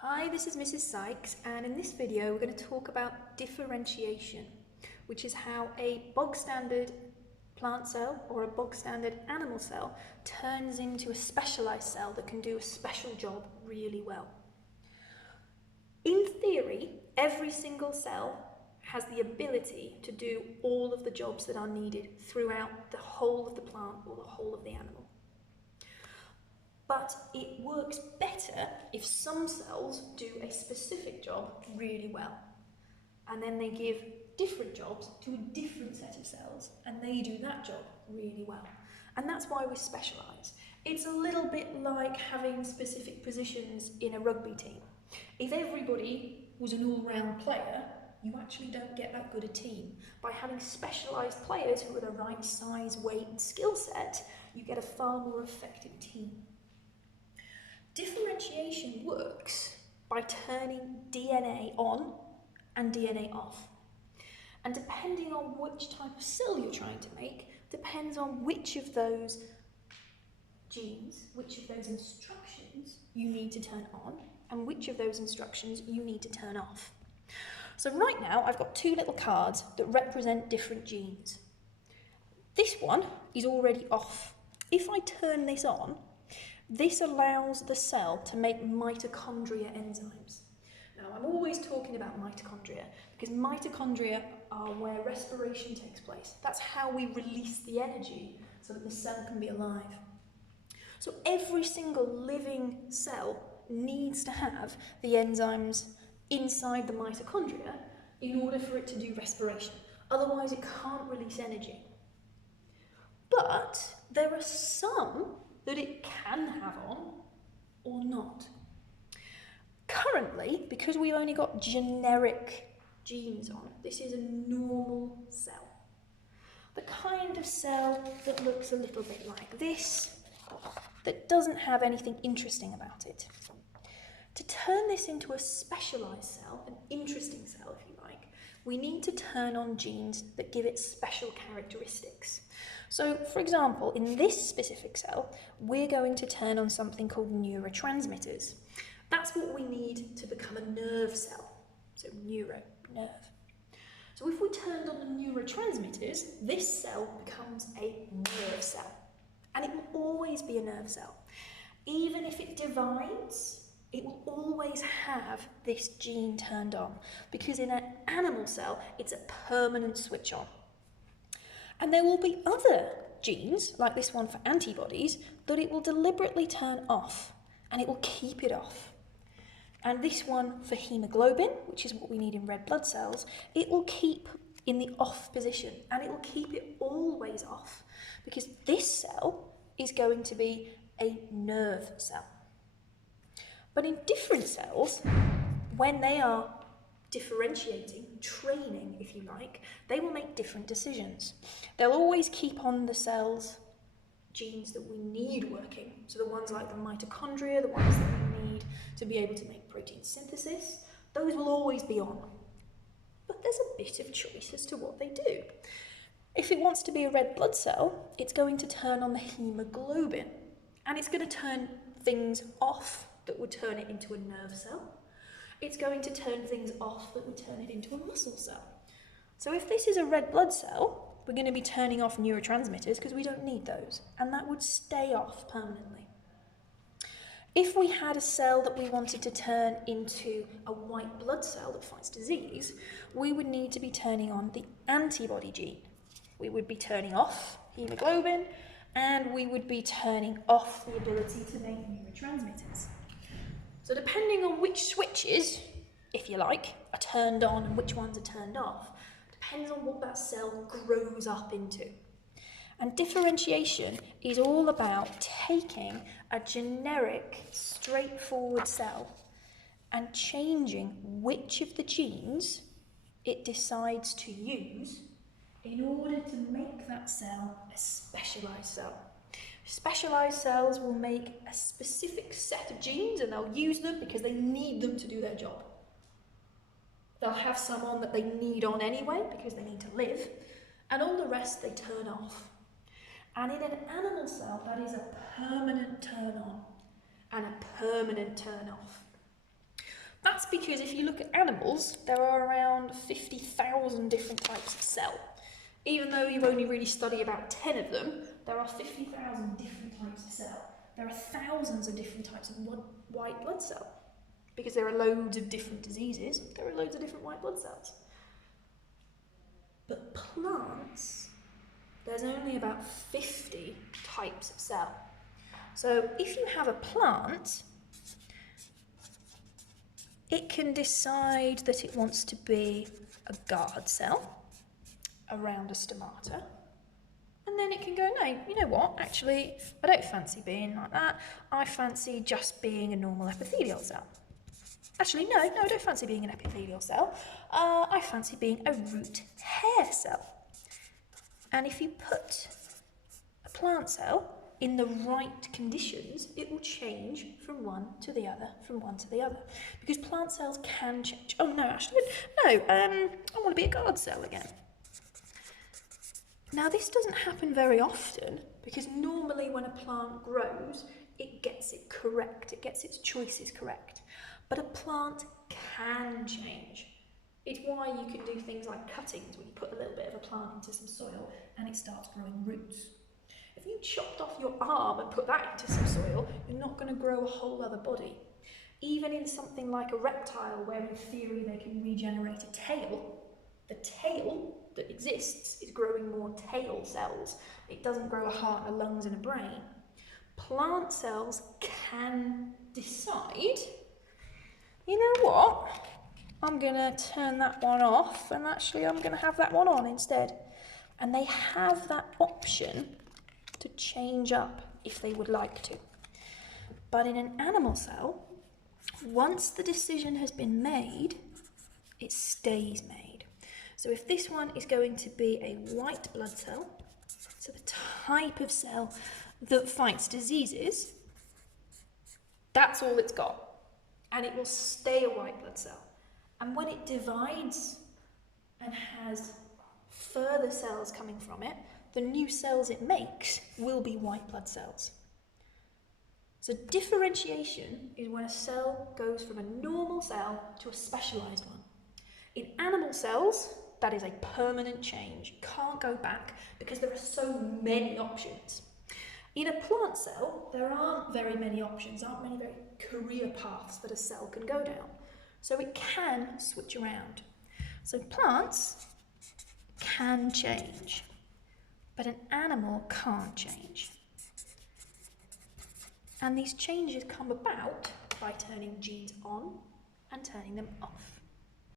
Hi, this is Mrs. Sykes, and in this video we're going to talk about differentiation, which is how a bog standard plant cell or a bog standard animal cell turns into a specialised cell that can do a special job really well. In theory, every single cell has the ability to do all of the jobs that are needed throughout the whole of the plant or the whole of the animal. But it works better if some cells do a specific job really well, and then they give different jobs to a different set of cells, and they do that job really well. And that's why we specialise. It's a little bit like having specific positions in a rugby team. If everybody was an all-round player, you actually don't get that good a team. By having specialised players who are the right size, weight and skill set, you get a far more effective team. Differentiation works by turning DNA on and DNA off. And depending on which type of cell you're trying to make, depends on which of those genes, which of those instructions you need to turn on, and which of those instructions you need to turn off. So right now, I've got two little cards that represent different genes. This one is already off. If I turn this on, this allows the cell to make mitochondria enzymes. Now, I'm always talking about mitochondria because mitochondria are where respiration takes place. That's how we release the energy so that the cell can be alive. So every single living cell needs to have the enzymes inside the mitochondria in order for it to do respiration. Otherwise, it can't release energy. But there are some that it can have on or not. Currently, because we've only got generic genes on, this is a normal cell. The kind of cell that looks a little bit like this, that doesn't have anything interesting about it. To turn this into a specialised cell, an interesting cell if you like, we need to turn on genes that give it special characteristics. So, for example, in this specific cell, we're going to turn on something called neurotransmitters. That's what we need to become a nerve cell. So, nerve. So if we turned on the neurotransmitters, this cell becomes a nerve cell. And it will always be a nerve cell. Even if it divides, it will always have this gene turned on, because in an animal cell, it's a permanent switch on. And there will be other genes, like this one for antibodies, that it will deliberately turn off, and it will keep it off. And this one for hemoglobin, which is what we need in red blood cells, it will keep in the off position, and it will keep it always off, because this cell is going to be a nerve cell. But in different cells, when they are differentiating, training if you like, they will make different decisions. They'll always keep on the cells genes that we need working, so the ones like the mitochondria, the ones that we need to be able to make protein synthesis, those will always be on. But there's a bit of choice as to what they do. If it wants to be a red blood cell, it's going to turn on the hemoglobin, and it's going to turn things off that would turn it into a nerve cell. It's going to turn things off that would turn it into a muscle cell. So if this is a red blood cell, we're going to be turning off neurotransmitters because we don't need those, and that would stay off permanently. If we had a cell that we wanted to turn into a white blood cell that fights disease, we would need to be turning on the antibody gene. We would be turning off hemoglobin, and we would be turning off the ability to make neurotransmitters. So depending on which switches, if you like, are turned on and which ones are turned off, depends on what that cell grows up into. And differentiation is all about taking a generic, straightforward cell and changing which of the genes it decides to use in order to make that cell a specialised cell. Specialised cells will make a specific set of genes and they'll use them because they need them to do their job. They'll have some on that they need on anyway because they need to live, and all the rest they turn off. And in an animal cell, that is a permanent turn on and a permanent turn off. That's because if you look at animals, there are around 50,000 different types of cell. Even though you've only really studied about 10 of them, there are 50,000 different types of cell. There are thousands of different types of white blood cell. Because there are loads of different diseases, there are loads of different white blood cells. But plants, there's only about 50 types of cell. So if you have a plant, it can decide that it wants to be a guard cell around a stomata, and then it can go, no, you know what, actually, I don't fancy being like that. I fancy just being a normal epithelial cell. Actually, no, I don't fancy being an epithelial cell. I fancy being a root hair cell. And if you put a plant cell in the right conditions, it will change from one to the other, from one to the other. Because plant cells can change. Oh, no, actually, no, I want to be a guard cell again. Now, this doesn't happen very often, because normally when a plant grows, it gets it correct, it gets its choices correct. But a plant can change. It's why you can do things like cuttings, where you put a little bit of a plant into some soil and it starts growing roots. If you chopped off your arm and put that into some soil, you're not going to grow a whole other body. Even in something like a reptile, where in theory they can regenerate a tail, the tail that exists is growing more tail cells. It doesn't grow a heart, a lungs and a brain. Plant cells can decide, you know what, I'm going to turn that one off and actually I'm going to have that one on instead. And they have that option to change up if they would like to. But in an animal cell, once the decision has been made, it stays made. So if this one is going to be a white blood cell, so the type of cell that fights diseases, that's all it's got. And it will stay a white blood cell. And when it divides and has further cells coming from it, the new cells it makes will be white blood cells. So differentiation is when a cell goes from a normal cell to a specialised one. In animal cells, that is a permanent change. You can't go back because there are so many options. In a plant cell, there aren't very many options, aren't many very career paths that a cell can go down. So it can switch around. So plants can change, but an animal can't change. And these changes come about by turning genes on and turning them off.